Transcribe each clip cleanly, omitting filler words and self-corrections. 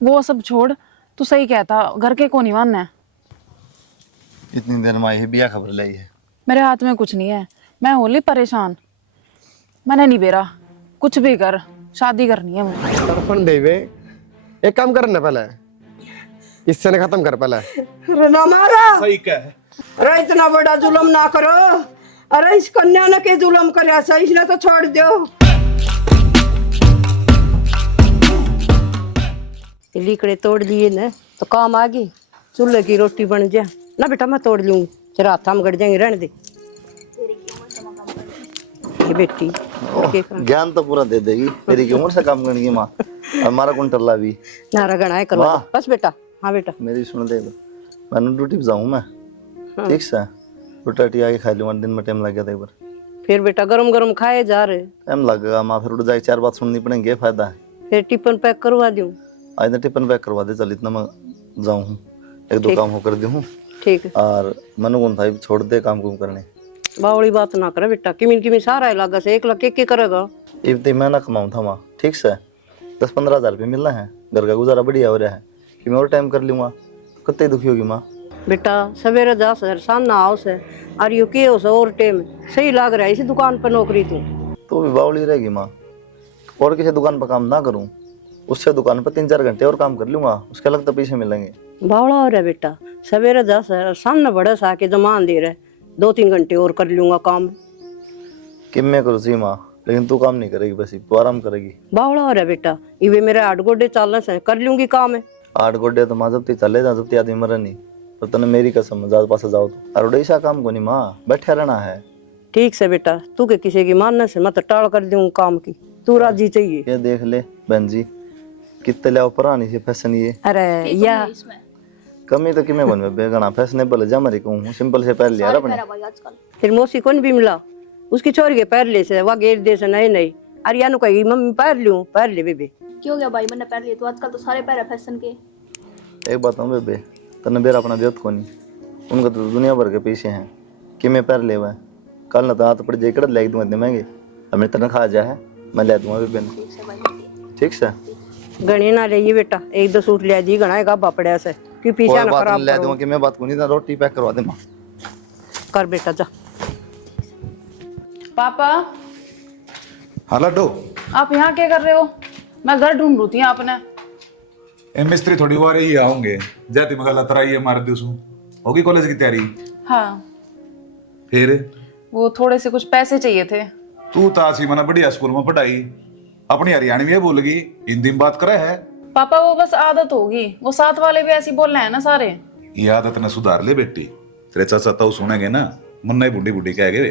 वो सब छोड़, तू सही कहता, घर के को नहीं मानना है। इतनी देर में आई है, बिया खबर लाई है। मेरे हाथ में कुछ नहीं है, मैं होली परेशान। मैंने नहीं बेरा, कुछ भी कर, शादी करनी है मुझे। तरफन देवे एक काम करना पहले, इससे ने खत्म कर पहले। अरे ना मारा, सही कह है। अरे इतना बड़ा जुल्म ना करो। अरे इस कन्या ने के जुल्म करे सही, इसने तो छोड़ दो। लीकड़े तोड़ लिए ना तो काम आ गई, चूल्हे की रोटी बन जा ना। बेटा मैं तोड़ लूंगी, तेरा हाथ हम गड़ जाएंगे, रहने दे। ये बेटी ज्ञान तो पूरा दे देगी, तेरी की उम्र से काम करने की माँ। हमारा कौन टल्ला भी नारा गणा है करवा दो। बस बेटा, हाँ बेटा मेरी सुन दे दो। मैंने ड्यूटी पे जाऊँ मैं, ठीक से रोटी आके खा लूँगा। दिन में टाइम लग गया था एक बार। फिर बेटा गरम गरम खाए जा रहे, टाइम लगेगा माँ, फिर उठ जाए 4 बात सुननी पड़ेंगे, फायदा है। फिर टिफिन पैक करवा दूं। आज ना टिफिन पैक करवा दे, चल इतना मैं जाऊँ, एक दो काम होकर दूँ। ठीक है, और मनु कौन था छोड़ दे काम कुम करने। बावड़ी बात ना करे बेटा, किमिन किमिन सारा इलाका से 1 लाख के करेगा। इतनी मैं ना कमाऊँ था माँ, ठीक से 10-15 हज़ार रुपये मिलना है, घर का गुजारा बढ़िया हो रहा है कि मैं और टाइम कर लूँगा। कितनी दुखी होगी माँ। बेटा सवेरे 10 शाम ना आओ से, और यू के हो और टाइम सही लग रहा है इसी दुकान पर नौकरी तू। तो भी बावली रहेगी माँ, और किसी दुकान पर काम ना करूँ, उससे दुकान पर 3-4 घंटे और काम कर लूँगा, उसके अलग तो पैसे मिलेंगे। बावड़ा हो रहा है बेटा, सवेरे 10 सामने बड़ा सा के जमान दे रहे, 2-3 घंटे और कर लूंगा काम। कि मैं करूँ सी माँ, लेकिन तू काम नहीं करेगी, बस तू आराम करेगी। बावड़ा हो रहा है बेटा, इवे मेरे 8 गोडे चलने से कर लूंगी काम है। 8 गोड्डे तो माँ जब ती चले जा, जब ती आदमी मरे नहीं। पर तने मेरी कसम, ज्यादा पास जाओ तो और ऐसा काम को नहीं माँ, बैठे रहना है। ठीक से बेटा, तू के किसी की मानने से मैं तो टाल कर दूंगा काम की, तू राजी चाहिए। ये देख ले बहन जी, कितने ले पुरानी सी फैशन ये। अरे या कमी तो किमें बन बेगना फैशनेबल है, जा मरी कहूँ सिंपल से पहन लिया अपने। फिर मौसी कौन भी मिला, उसकी छोरी के पैर ले से वह गेर दे से नहीं नहीं, अरे यानु कहेगी मम्मी पैर लूं, पैर ले बेबे। क्यों हो गया भाई, मैंने पैर लिए तो आजकल तो सारे पैर है फैशन के। एक बात हूँ बेबे, तने बेरा अपना व्यक्त को नहीं, उनका तो दुनिया भर के पैसे हैं कि मैं पैर ले हुआ है। कल ना तो हाथ पड़ जाए कड़ ले दूंगा, इतने महंगे हमें तनख्वाह जा है, मैं ले दूंगा बेबे ने, ठीक से। गणी ना ले बेटा, 1-2 सूट ले दी, गणा का बापड़े से कि पीछे ना खराब ले दूंगा कि मैं बात को नहीं, रोटी पैक करवा दे माँ। कर बेटा जा। पापा हाँ लड्डू, आप यहाँ क्या कर रहे हो? मैं घर ढूंढ रही थी आपने। ए मिस्त्री थोड़ी बार ही आओगे, जाती मगला तराई मार दिसू। होगी कॉलेज की तैयारी? हाँ, फिर वो थोड़े से कुछ पैसे चाहिए थे। तू तासी मना बढ़िया स्कूल में पढ़ाई, अपनी हरियाणवी में बोलगी, हिंदी में बात करे है। पापा वो बस आदत होगी, वो साथ वाले भी ऐसे ही बोल रहे हैं ना सारे। ये आदत न सुधार ले बेटी, तेरे चाचा ताऊ सुनेंगे ना, मुन्ना ही बुढ़ी बुढ़ी कह गए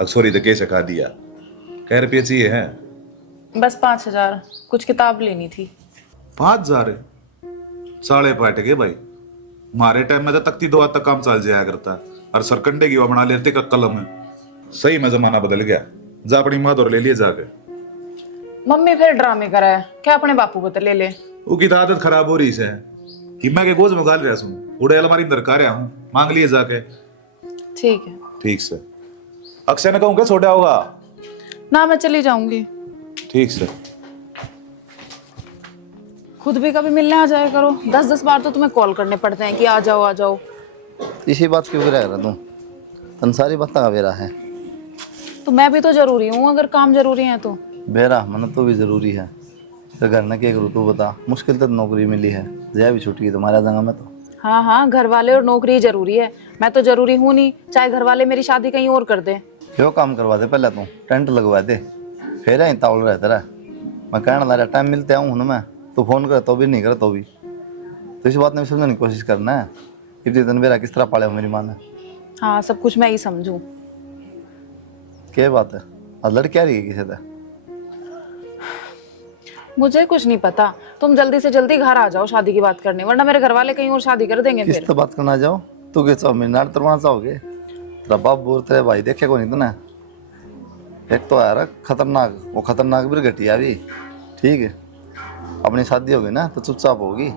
अक्सोरी तो कैसे खा दिया। कह रुपये चाहिए है? बस 5,000, कुछ किताब लेनी थी। 5,000 साढ़े पाट गए भाई, हमारे टाइम में तो तख्ती 2 हाथ तक काम चल जाया करता, और सरकंडे की बना लेते का कलम है। सही में जमाना बदल गया, जा अपनी माँ और ले लिए जाके। मम्मी फिर ड्रामे करा है क्या, अपने बापू को तो ले ले। उसकी तो आदत खराब हो रही है कि मैं के गोज में गाल रहा हूँ, उड़े अलमारी अंदर का रहा हूँ, मांग लिए जाके। ठीक है। ठीक से अक्षय ने कहूँ क्या छोटा होगा ना, मैं चली जाऊंगी। ठीक से खुद भी कभी मिलने आ जाया करो, 10-10 बार तो तुम्हें कॉल करने पड़ते हैं कि आ जाओ आ जाओ। इसी बात क्यों रह रहा तू, तन सारी बात का बेरा है। तो मैं भी तो जरूरी हूँ, अगर काम जरूरी है तो। बेरा मन तो भी जरूरी है, तो घर ने क्या करूँ तू बता। मुश्किल तक नौकरी मिली है, जया भी छूट गई तुम्हारा जगह में तो। हाँ हाँ, घर वाले और नौकरी जरूरी है, मैं तो जरूरी हूँ नहीं, चाहे घर वाले मेरी शादी कहीं और कर दे। क्यों काम करवा दे, पहले तू टेंट लगवा दे, फिर यहीं ताउल रहता रहा। मैं कहना ला रहा टाइम मिलते आऊँ हूँ मैं, तो फोन कर तो भी नहीं कर तो भी। तो इस बात ने समझने की कोशिश करना है कि तन बेरा किस तरह पाले हो मेरी माँ ने। हाँ, सब कुछ मैं ही समझूं। क्या बात है, आज लड़की आ रही है किसी से? मुझे कुछ नहीं पता, तुम जल्दी से जल्दी घर आ जाओ शादी की बात करने, वरना मेरे घर वाले कहीं और शादी कर देंगे। किस फिर तो बात करना जाओ, तू क्या चाहो मेरे नार तरवाना चाहोगे? तेरा बाप बोल तेरे भाई देखे को नहीं तूने? एक तो यार खतरनाक, वो खतरनाक भी घटिया भी, ठीक है। अपनी शादी होगी ना तो चुपचाप होगी,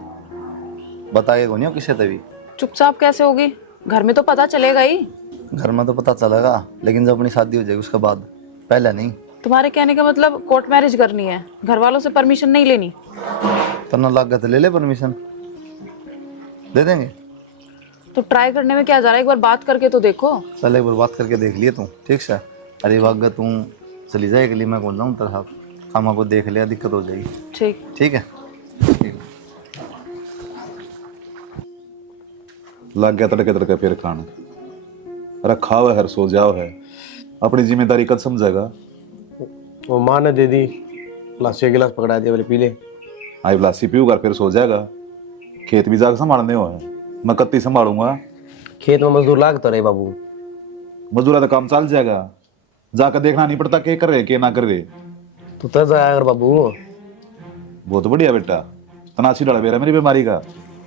बताए को नहीं हो किसी तभी। चुपचाप कैसे होगी, घर में तो पता चलेगा ही। घर में तो पता चलेगा, लेकिन जब अपनी शादी हो जाएगी उसके बाद, पहले नहीं। तुम्हारे कहने का मतलब कोर्ट मैरिज करनी है, घर वालों से परमिशन नहीं लेनी? तना लाग तो ले ले परमिशन, दे देंगे। तो ट्राई करने में क्या जा रहा है, एक बार बात करके तो देखो। चल एक बार बात करके देख लिए तू, ठीक से। अरे वाग तू चली जाए के लिए, मैं कौन जाऊँ तेरे साथ, हम को देख लिया दिक्कत हो जाएगी। ठीक। ठीक है, ठीक है। लग गया तड़के तड़के फिर खाना, रखा हुआ है, सो जाओ है, अपनी जिम्मेदारी कद समझेगा। वो माँ ने दे दी, लासी का गिलास पकड़ा दिया, बोले पी ले। आई लासी पीऊगा फिर सो जाएगा। खेत भी जाकर संभालने हो है, मैं कत्ती संभालूंगा। खेत में मजदूर लाग तो रहे बाबू। मजदूरा तो काम चल जाएगा, जाकर देखना नहीं पड़ता के कर रहे के ना कर रहे। तू तो जाया कर बाबू। बहुत बढ़िया बेटा, तनाशी लड़ बेरा मेरी बीमारी का,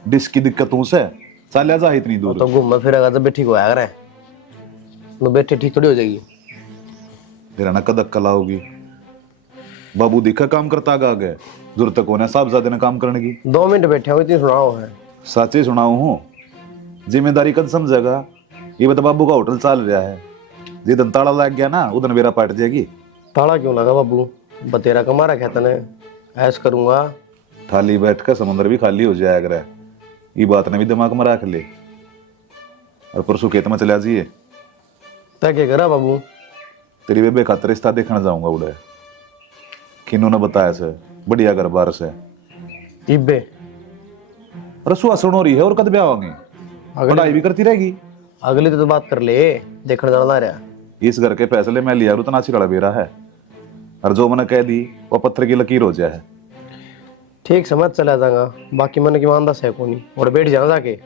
डिस्क की दिक्कत तू से चल जा इतनी दूर। तो घूम फिरेगा तो ठीक हो आया करे, तो बैठे ठीक थोड़ी हो जाएगी। मेरा ना कदक कला होगी। बाबू दिखा काम करता आगे, जरूरत कौन है साहबजादे ने काम करने की। 2 मिनट बैठे हो इतनी सुनाओ है। सच ही सुनाऊ हूँ, जिम्मेदारी कद समझेगा। ये बता बाबू का होटल चल रहा है, जिदन ताला लग गया ना उदन मेरा पट जाएगी। ताला क्यों लगा बाबू, बतेरा कमा रखा तने, ऐश करूंगा। थाली बैठ कर समुद्र भी खाली हो जाया करे, ये बात ने भी दिमाग में रख ले। और परसों खेत में चला जाइए। तय क्या करा बाबू? तेरी बेबे खातर रिश्ता देखने जाऊंगा उड़े, किन्नू ने बताया से, बढ़िया घर बार से। इब्बे रसुआ सुनो रही है और कद ब्याह होंगे, पढ़ाई भी करती रहेगी। अगले तो बात कर ले, देखने जाना रहा। इस घर के फैसले मैं लिया उतना सी लड़ा बेरा है, और जो मैंने कह दी वो पत्थर की लकीर हो जाए। ठीक समझ चला जाऊंगा, बाकी मन की मानदा से कोनी। और बैठ जाना जाके।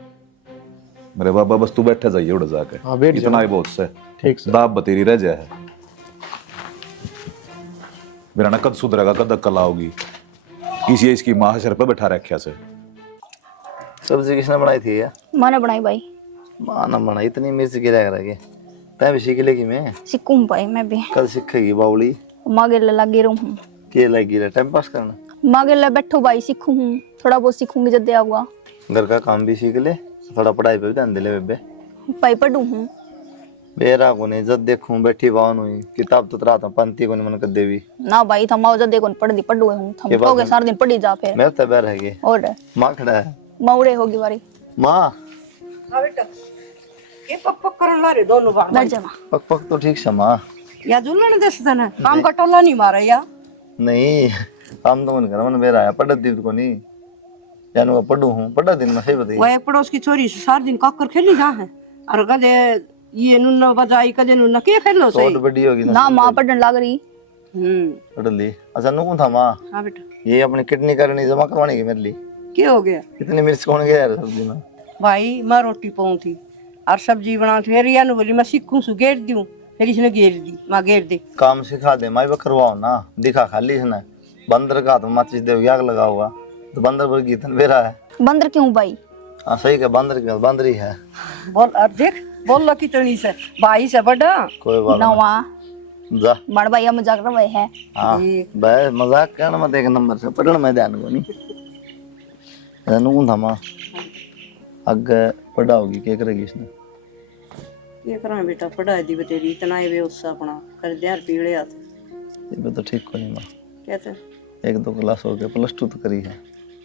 मेरे बाबा बस तू बैठे जाइए उड़ जाके। हाँ बैठ जा। इतना ही बहुत से, ठीक से। दाब बतेरी रह जाए। मेरा ना कद सुधरेगा, कद अक्कल आओगी। किसी इसकी माँ सर पे बैठा रखा से। सब्जी किसने बनाई थी यार? माँ ने बनाई भाई। माँ ने बनाई, इतनी मिर्च गिरा कर तै भी सीख लेगी। मैं सीखूं भाई मैं भी। कल सीखेगी बावली? माँ के लगी रहूं, के लगी रहा टाइम पास करना। माँ के बैठो भाई, सीखूं हूँ, थोड़ा बहुत सीखूंगी जब दे आऊंगा। घर का काम भी सीख ले, थोड़ा पढ़ाई पे भी ध्यान दे ले। बेबे भाई पढ़ू हूँ। बेरा को नहीं जब देखूं बैठी बावन हुई, किताब तो रात में पंती को नहीं मन कर देवी ना भाई थमाओ जब देखो पढ़ू हूँ, थम कहोगे सारा दिन पढ़ी जा फिर। मेरे तो बैर है। और माँ खड़ा है, मौड़े होगी बारी। माँ हाँ बेटा, ये पक पक कर ला रे दोनों बार। बैठ जा माँ। पक पक तो ठीक से माँ। या जुल्लन देस दना काम का टोला नहीं मारा या। नहीं काम तो मन कर, मन बेरा है पढ़ दी को नहीं जानू पढ़ू हूँ, पढ़ा दिन में सही बताइए। वह पड़ोस की छोरी से सारा दिन काकर खेली जा है, और कदे ये नुन्ना बजाई कदे नुन्ना के खेलो सही। छोट बड़ी होगी ना माँ पढ़ने लग रही। पढ़ ली। अच्छा नु कौन था माँ? हाँ बेटा। ये अपनी किडनी करनी जमा करवानी की मेरे लिए। क्या हो गया इतनी मिर्च कौन गया यार सब्जी में? भाई मैं रोटी पाऊँ थी और सब्जी बना थी, फिर या बोली मैं सीखूं सु घेर दूं, फिर इसने घेर दी। माँ घेर दे काम सिखा दे, माई करवाओ ना, दिखा खाली इसने। बंदर का हाथ में माचिस दे आग लगा हुआ, तो बंदर पर गीतन बेरा है। बंदर क्यों भाई? हाँ सही का, बंदर की बंदर ही है। बोल अब देख बोल लो कितनी से भाई से बड़ा। कोई बात ना नहीं, वहाँ जा। बड़ भाई मजाक रहे है। हाँ बे मजाक करना मत, एक नंबर से पढ़ने में ध्यान को नहीं। जानू था माँ आगे पढ़ा होगी, क्या करेगी इसने? ये करा बेटा, पढ़ाई दी बतेरी इतना ही वे उससे अपना कर दे यार पीड़े हाथ। ये भी तो ठीक को नहीं माँ, कहते 1-2 क्लास हो गया, +2 तो करी है।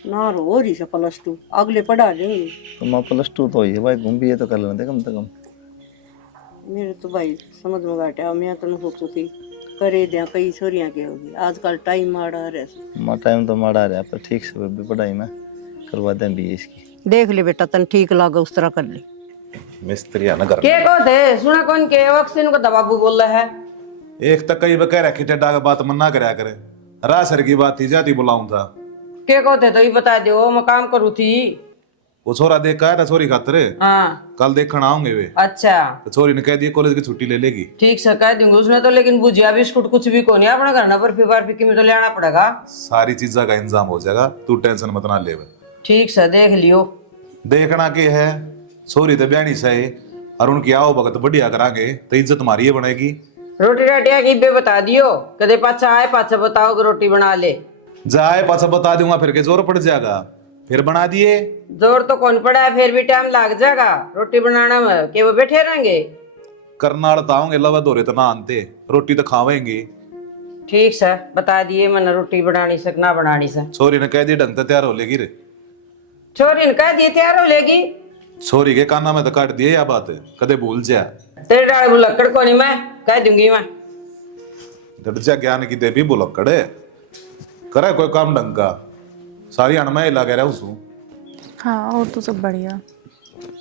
ना रो रही से +2 अगले पढ़ा देंगे। तो माँ +2 तो ही है भाई, घूम भी ये तो कर लेते कम से कम। मेरे तो भाई समझ में घाटा, मैं तो सोचू थी करे दिया कई छोरियां के होगी, आजकल टाइम माड़ा रहे। माँ टाइम तो माड़ा रहा पर ठीक से भी पढ़ाई में करवा दें भी इसकी। देख ले बेटा तन ठीक लगा उस तरह कर ले। मिस्त्री है ना घर के को थे सुना कौन के वक्सिन को दबाबू बोल रहा है। एक तक कई बकह रखी टेडा का बात मन्ना करया करे, रासर की बात थी जाती बुलाऊं था। के को थे तो ये बता दो, मैं काम करूँ थी। वो छोरा देख का आया था छोरी खातर, हाँ कल देखना आऊंगे वे। अच्छा तो छोरी ने कह दिया कॉलेज की छुट्टी ले लेगी। ठीक से कह दूंगी उसने तो, लेकिन भुजिया बिस्कुट कुछ भी को नहीं अपना करना, बर्फी में तो लेना पड़ेगा। सारी चीजा का इंतजाम हो जाएगा, तू टेंशन मत ना ले। ठीक से देख लियो। देखना के है छोरी तो ब्याणी सही, और उनकी आओ भगत बढ़िया करांगे तो इज्जत हमारी बनेगी। रोटी राटिया की बे बता दियो, कदे पाछा आए पाछा बताओ कि रोटी बना ले। जाए पाछा बता दूंगा, फिर के जोर पड़ जाएगा, फिर बना दिए। जोर तो कौन पड़ा है, फिर भी टाइम लग जाएगा रोटी बनाना में, के वो बैठे रहेंगे। करनाल ताओगे लवा दोरे तो ना आनते, रोटी तो खावेंगे। ठीक से बता दिए मैंने रोटी बनानी से ना बनानी से। छोरी ने कह दी ढंग से तैयार हो लेगी रे। छोरी ने कह दिए तैयार हो लेगी। छोरी के काना में तो काट दिए या बात है, कदे भूल जा। तेरे डाल बुलक्कड़ को नहीं, मैं कह दूंगी मैं। दर्जा ज्ञान की देवी बुलक्कड़े करे कोई काम ढंग का, सारी अण में लगा रहा हूँ। हाँ और तो सब बढ़िया।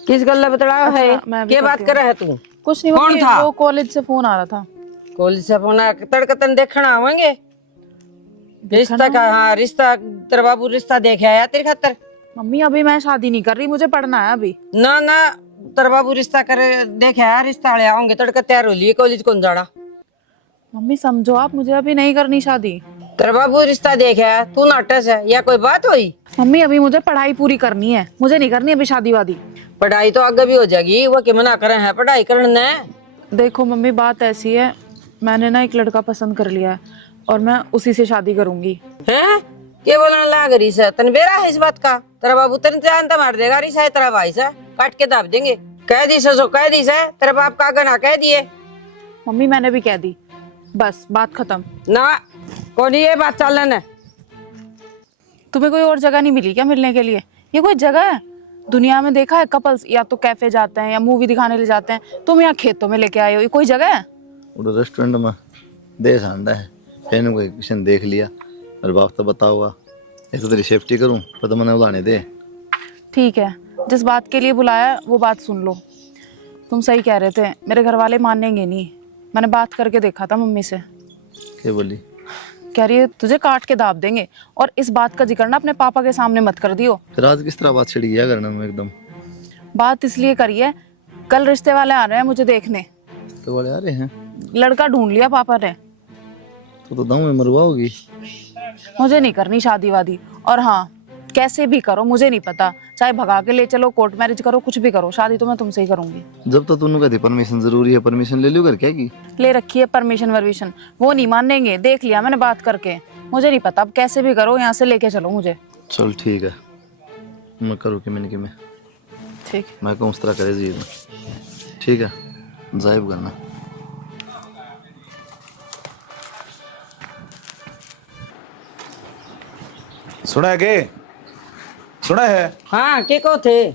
किस गल्ला बतलाओ है? मैं भी क्या बात करती कर रहा है तू? कुछ नहीं कौन मम्मी, था? वो कॉलेज से फोन आ रहा था। कॉलेज से फोन तड़कतन देखना आवेंगे रिश्ता का। हाँ रिश्ता, तेरा बाबू रिश्ता देखे आया तेरे खातर। मम्मी अभी मैं शादी नहीं कर रही, मुझे पढ़ना है अभी। ना ना, तेरा बाबू रिश्ता करे देखे आया, रिश्ता वाले आओगे तड़का तैयार हो लिए, कॉलेज कौन जाना? मम्मी समझो आप, मुझे अभी नहीं करनी शादी। तेरा बाबू रिश्ता देखे आया, तू नाटक है या कोई बात हुई? मम्मी अभी मुझे पढ़ाई पूरी करनी है, मुझे नहीं करनी अभी शादी वादी। पढ़ाई तो आगे भी हो जाएगी, वो क्या मना करे हैं पढ़ाई करने? देखो मम्मी बात ऐसी है, मैंने ना एक लड़का पसंद कर लिया है और मैं उसी से शादी करूंगी। हैं? क्या बोलने लगा रही से? तन बेरा है इस बात का? तेरा बाबू तेरे जानता मार देगा रही है, तेरा भाई से काट के दाब देंगे। कह दी सो कह दी से, तेरे बाप का गना कह दिए। मम्मी मैंने भी कह दी, बस बात खत्म। ना कौन ये बात चलन है? तुम्हें कोई और जगह नहीं मिली क्या मिलने के लिए? ये कोई जगह है? दुनिया में देखा है कपल्स या तो कैफे जाते हैं या मूवी दिखाने ले जाते हैं, तुम यहाँ खेतों में लेके आए हो, ये कोई जगह है? वो रेस्टोरेंट में दे सांडा है, फिर कोई किसी ने देख लिया और बाप तो बता हुआ एक तो तेरी सेफ्टी करूं पर तो मैंने बुलाने दे। ठीक है, जिस बात के लिए बुलाया वो बात सुन लो। तुम सही कह रहे थे, मेरे घर वाले मानेंगे नहीं। मैंने बात करके देखा था मम्मी से। क्या बोली? कह रही है तुझे काट के दाब देंगे, और इस बात का जिक्र ना अपने पापा के सामने मत कर दियो। फिर आज किस तरह बात छिड़ गया करने में एकदम? बात इसलिए करी है, कल रिश्ते वाले आ रहे हैं मुझे देखने। तो वाले आ रहे हैं? लड़का ढूंढ लिया पापा ने। तो दाऊ में मरवा होगी। मुझे नहीं करनी शादी वादी, और हाँ कैसे भी करो मुझे नहीं पता, चाहे भगा के ले चलो, कोर्ट मैरिज करो, कुछ भी करो, शादी तो मैं तुमसे ही करूंगी। जब तो तूने कहती परमिशन जरूरी है, परमिशन ले लियो कर क्या की? ले रखी है परमिशन वर्मिशन, वो नहीं मानेंगे, देख लिया मैंने बात करके। मुझे नहीं पता, अब कैसे भी करो यहाँ से लेके चलो मुझे। चल ठीक है, मैं करूँ कि मैंने कि मैं ठीक मैं कहूँ उस तरह करे जी। ठीक है, जायब करना। सुना है के? सुना है? हाँ के को थे?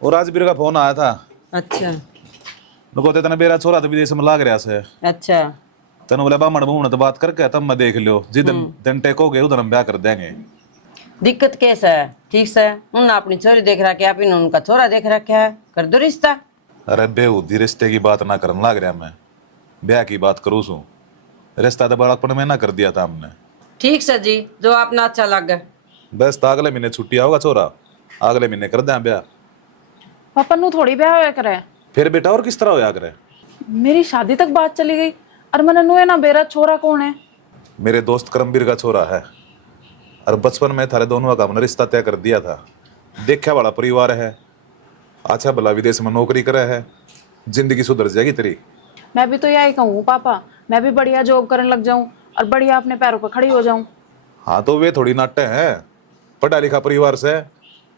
और राजवीर का फोन आया था। अच्छा नको ते तने बेरा छोरा तो विदेश में लाग रहा से। अच्छा। तने बोले बामण बूमण तो बात करके तब मैं देख लियो, जिदन दिन टेकोगे उधर हम ब्याह कर देंगे। दिक्कत कैसा है? ठीक से उन्होंने अपनी छोरी देख रखा है, आपने उनका छोरा देख रखा है, कर दो रिश्ता। अरे बेहूदी रिश्ते की बात ना करने लाग रहा मैं, ब्याह की बात करूँ सू। रिश्ता तो बड़ापन में ना कर दिया था हमने। ठीक से जी, जो आपने अच्छा लगे। बस तो अगले महीने छुट्टी आओगा छोरा, अगले महीने कर दें ब्याह। पापा नू थोड़ी ब्याह होया करे। फिर बेटा और किस तरह होया करे? मेरी शादी तक बात चली गई, और मैंने नुए ना बेरा छोरा कौन है? मेरे दोस्त करमवीर का छोरा है, और बचपन में थारे दोनों का हमने रिश्ता तय कर दिया था। देखा वाला परिवार है, अच्छा भला विदेश में नौकरी करे है, जिंदगी सुधर जाएगी तेरी। मैं भी तो यही कहूँ पापा, मैं भी बढ़िया जॉब करने लग जाऊं और बढ़िया अपने पैरों पर खड़ी हो जाऊं। हाँ तो वे थोड़ी नाट्य हैं, पढ़ा लिखा परिवार से,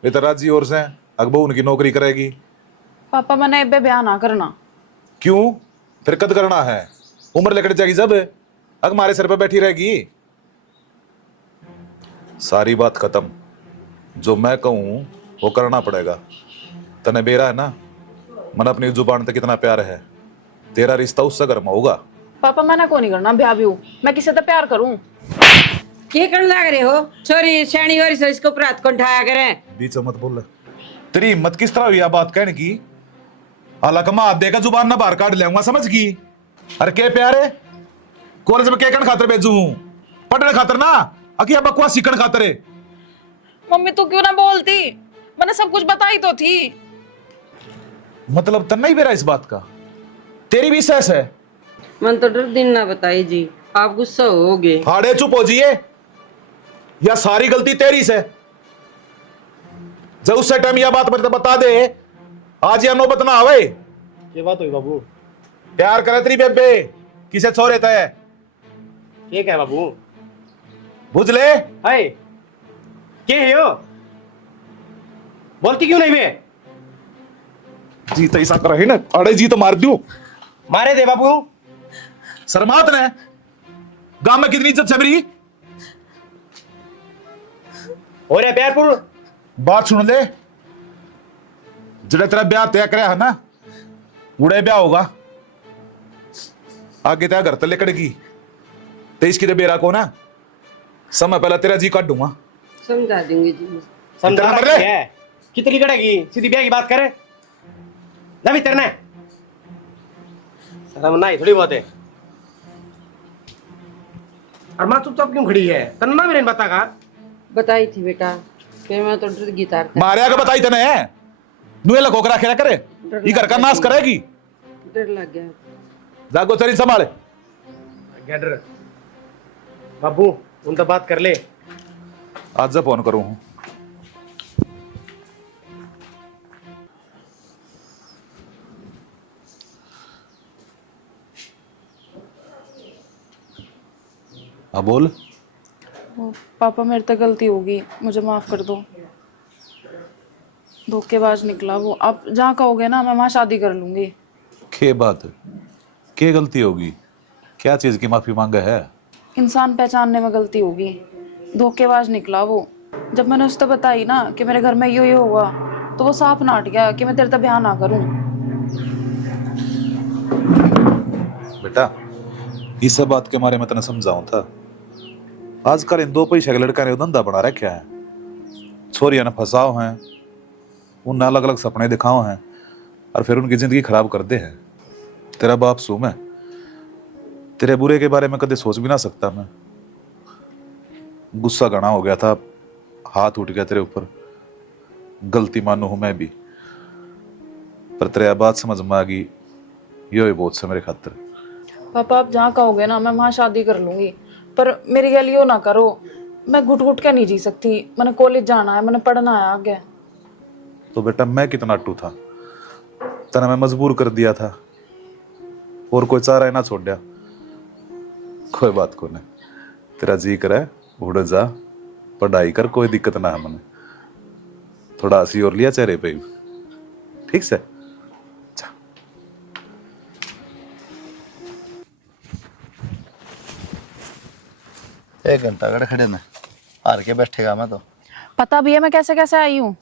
वे तो राजी और से अकबू उनकी नौकरी करेगी। पापा मैंने एबे ब्याह ना करना। क्यों? फिर कद करना है? उम्र लेकर जाएगी जब अग हमारे सर पे बैठी रहेगी। सारी बात खत्म, जो मैं कहूं वो करना पड़ेगा। तने बेरा है ना, मन अपनी जुबान तक कितना प्यार है, तेरा रिश्ता उससे गर्म होगा। पापा मैंने को नहीं करना ब्याह भी, मैं किसी से प्यार करूं। क्या करने लग रहे हो? छोरी शैनी हो रही से, इसको प्रात को उठाया करें। बीच में मत बोल। तेरी हिम्मत किस तरह हुई यह बात कहने की? हालांकि मैं हाथ देकर जुबान ना बाहर काट लेऊंगा, समझ गई? अरे के प्यारे, कॉलेज में केकन खातर भेजू? पढ़ने खातर ना, अकिया बकवास सीखने खातर है। मम्मी तू क्यों ना बोलती, मैंने सब कुछ बताई तो थी। मतलब तन्ना ही बेरा इस बात का? तेरी भी सहस है? मन तो डर दिन ना बताई जी, आप गुस्सा होगे। हाड़े चुप हो जिए, या सारी गलती तेरी से। जब उससे टाइम यह बात मेरे बता दे, आज यह नौबत ना आवे। ये बात हुई बाबू? प्यार करे तेरी बेबे किसे छोरे तय? ठीक है बाबू। बुझ ले। हाय क्या है यो? बोलती क्यों नहीं बे? जीत ऐसा कर रही ना, अड़े जी तो मार दूं। मारे दे बाबू। शर्मात ने गांव में कितनी इज्जत है मेरी। हो रहा प्यारपुर बात सुन ले, जड़े तेरा ब्याह तय कराया है ना, उड़े ब्याह होगा। आगे तेरा घर तले कड़ेगी 23 की बेरा को ना, समय पहला तेरा जी काट दूंगा। समझा देंगे जी। समझा मर ले। है कितनी कड़ेगी, सीधी ब्याह की बात करे ना भी तेरने शर्म नहीं थोड़ी बहुत है। और माँ चुपचाप क्यों खड़ी है, तन्ना भी नहीं बता का बताई थी बेटा, फिर मैं तो डर गिटार मारे का बताई तने है, नुए लगो करा खेला करे, ये घर का नाश करेगी। डर लग गया। जागो चरी संभाले। गैडर बाबू उन तो बात कर ले। आज जब फोन करूं। हाँ बोल। वो पापा मेरे से गलती होगी, मुझे माफ़ कर दो। धोखेबाज निकला वो। आप जहाँ कहोगे ना मैं वहाँ शादी कर लूँगी। के बात, के गलती होगी, क्या चीज की माफी मांगा है? इंसान पहचानने में गलती होगी। धोखेबाज निकला वो। जब मैंने उससे बताई ना कि मेरे घर में ये होगा, तो वो साफ नाट गया कि मैं तेरे से ब्याह ना करूं। बेटा इस सब बात के मारे में तने समझाऊं था। आजकल इन दो पैसे के लड़का ने धंधा बना रखा है, छोरियां ने फंसाओ हैं, उन अलग अलग सपने दिखाओ हैं और फिर उनकी जिंदगी खराब कर दे हैं। तेरा बाप सू मैं, तेरे बुरे के बारे में कभी सोच भी ना सकता मैं। गुस्सा घना हो गया था, हाथ उठ गया तेरे ऊपर, गलती मानू हूं मैं भी, पर तेरे बात समझ में आ गई, यो ही बहुत से मेरे खातिर। पापा आप जहाँ कहोगे ना मैं वहाँ शादी कर लूंगी, पर मेरे लिए यो ना करो। मैं घुट घुट के नहीं जी सकती। मैंने कॉलेज जाना है, मैंने पढ़ना है आगे। तो बेटा मैं कितना अट्टू था, तना मैं मजबूर कर दिया था और कोई चारा ही ना छोड़ दिया। कोई बात को नहीं, तेरा जी करे उड़ जा, पढ़ाई कर, कोई दिक्कत ना है मने। थोड़ा हंसी और लिया चेहरे पे, ठीक से। एक घंटा खड़े खड़े ने हार के बैठेगा मैं तो। पता भी है मैं कैसे कैसे आई हूँ।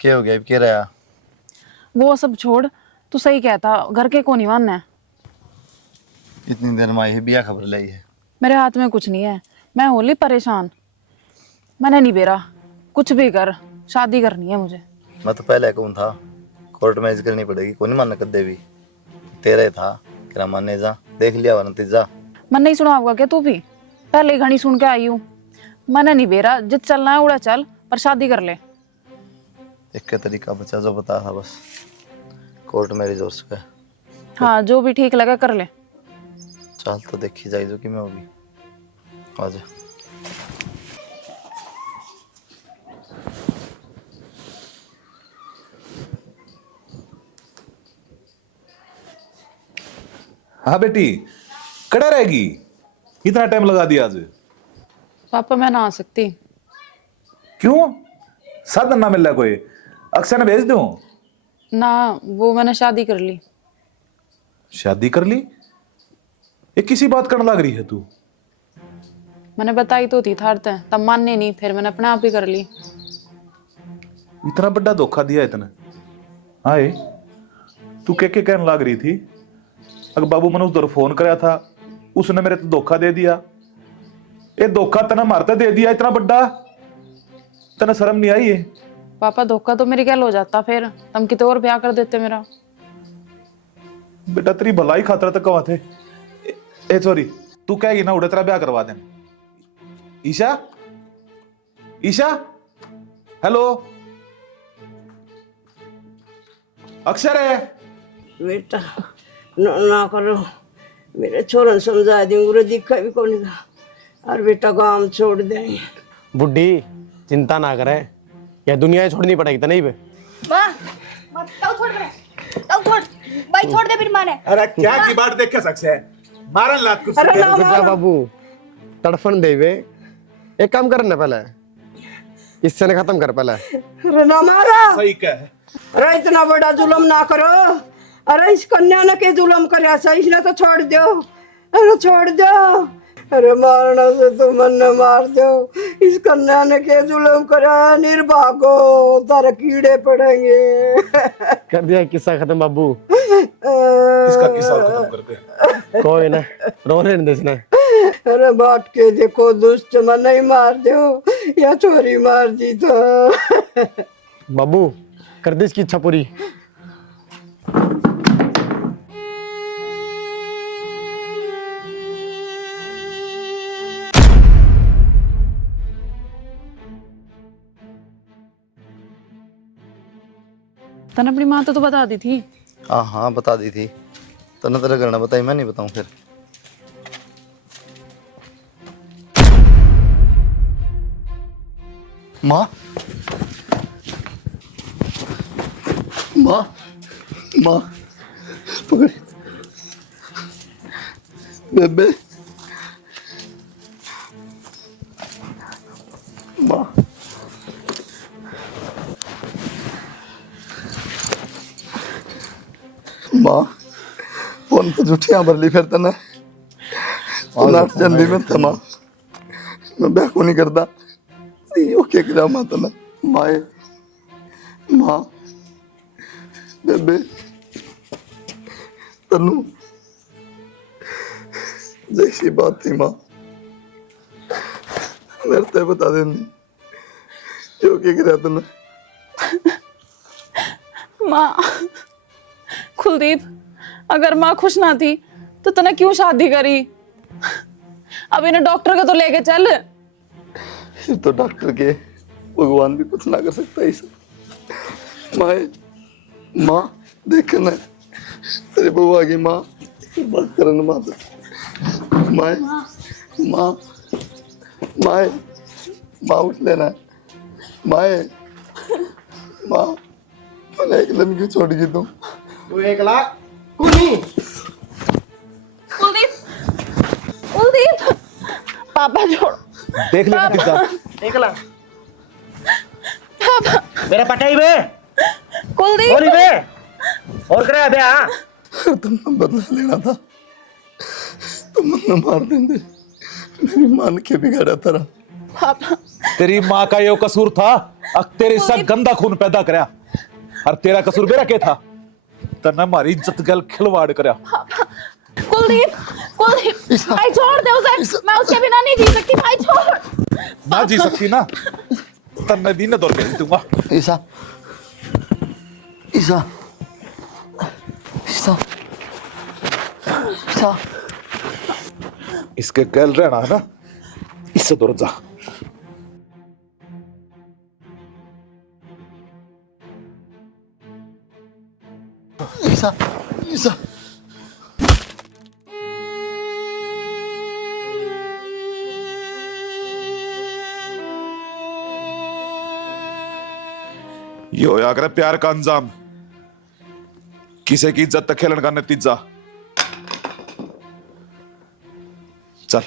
क्या हो गया, अब क्या रहा? वो सब छोड़, तू सही कहता, घर के को नहीं मानना है। इतनी देर में आई है, बिया खबर लाई है। मेरे हाथ में कुछ नहीं है, मैं होली परेशान। मैंने नहीं बेरा, कुछ भी कर, शादी करनी है मुझे। मैं तो पहले कौन था, कोर्ट मैच करनी पड़ेगी, कौन मानना कर देवी। तेरे था कि मानने जा, देख लिया वा नतीजा। मन नहीं सुना होगा क्या तू भी? पहले ही घड़ी सुन के आई हूँ। मैंने नहीं बेरा, जित चलना है उड़ा चल, पर शादी कर ले। एक का तरीका बचा जो बता था, बस कोर्ट मैरिज हो सके। हाँ जो भी ठीक लगे कर ले। चल तो देखी जाए जो कि मैं होगी। आजा। हाँ बेटी कड़ा रहेगी, इतना टाइम लगा दिया आज। पापा मैं ना आ सकती। क्यों, साधन ना मिल रहा कोई? अक्षय ने भेज दूं? ना, वो मैंने शादी कर ली। शादी कर ली? ये किसी बात करने लग रही है तू? मैंने बताई तो थी थारते, तब मानने नहीं, फिर मैंने अपने आप ही कर ली। इतना बड़ा धोखा दिया इतने। आए तू के कहने लग रही थी? अगर बाबू मैंने उस दर फोन कराया था, उसने मेरे तो धोखा दे दिया। ये धोखा तना मारता दे दिया इतना बड़ा, तना शर्म नहीं आई है? पापा धोखा तो मेरी गैल हो जाता, फिर तुम कितने और ब्याह कर देते मेरा। बेटा तेरी भलाई खातर तक कवा थे। ए सॉरी, तू कहेगी ना उड़े तेरा ब्याह करवा दें। ईशा, ईशा, हेलो, अक्षर है? बेटा ना करो, मेरे छोरन समझा देंगे, दिखा भी कौन था। और बेटा काम छोड़ दे। बुढ़ी चिंता ना करे, यह दुनिया छोड़नी पड़ेगी तो नहीं बे। माँ माँ ताऊ छोड़ दे, ताऊ छोड़ भाई, छोड़ दे फिर माने। अरे क्या की बात देख के सकते हैं, मारन लात कुछ। अरे ना जा बाबू तड़फन देवे, एक काम कर ना पहले इससे ने खत्म कर पहले। अरे ना मारा। सही कह। अरे इतना बड़ा जुल्म ना करो। अरे इस कन्या ने के जुल्म करे, इसने तो छोड़ दो। अरे छोड़ दो, अरे मारना से तो मन न मार दो, इस कन्या ने के जुल्म करा है, निर्भागो तारे कीड़े पड़ेंगे। कर दिया किस्सा खत्म बाबू। इसका किस्सा खत्म कर दे। कोई ना, रोने नहीं देना। अरे बाट के देखो दुष्ट मन नहीं मार दो या चोरी मार दी तो। बाबू कर दी इसकी इच्छा पूरी। तने अपनी माँ तो बता दी थी। हाँ हाँ बता दी थी, तने तेरा करना बताई, मैं नहीं बताऊँ फिर। माँ माँ माँ पकड़ बेबे माँ माँ फोन पे झूठियां भर ली फिर तने नाट चंदी में था माँ, मैं ब्याह को नहीं करता यो क्या करा माँ तने माए माँ बेबे तनु जैसी बात थी माँ मेरे ते बता देनी यो क्या करा तने। माँ कुलदीप, अगर माँ खुश ना थी तो तने क्यों शादी करी? अब इन्हें डॉक्टर के तो लेके चल। फिर तो डॉक्टर के भगवान भी कुछ ना कर सकता इस माँ माँ देख ना तेरे बुआ की माँ बात करन माँ माँ माँ माँ माँ उठ लेना माँ माँ मैंने एक दिन क्यों छोड़ गई तुम? तू 1 लाख कुनी कुलदीप, कुलदीप, पापा छोड़। देख ले किस्सा। 1 लाख मेरा पटाई बे कुलदीप, होली बे और करे बे। हाँ तुमने बदला लेना था, तुमने मार देंगे, मेरी माँ ने क्या बिगाड़ा तेरा? पापा तेरी माँ का यो कसूर था, अब तेरे सा गंदा खून पैदा करया, और तेरा कसूर मेरा क्या था? तने हमारी इज्जत गल खिलवाड़ करया। कुलदीप, कुलदीप, भाई छोड़ दे उसे, मैं उसके बिना नहीं जी सकती, भाई छोड़। ना जी सकती ना, तन्ने भी न दौड़ के दूंगा। ईसा ईसा ईसा ईसा इसके गल रहना है ना, इससे दूर जा। ईसा ईसा ये होया करे प्यार का अंजाम, किसी की इज्जत तक खेलन का नतीजा। चल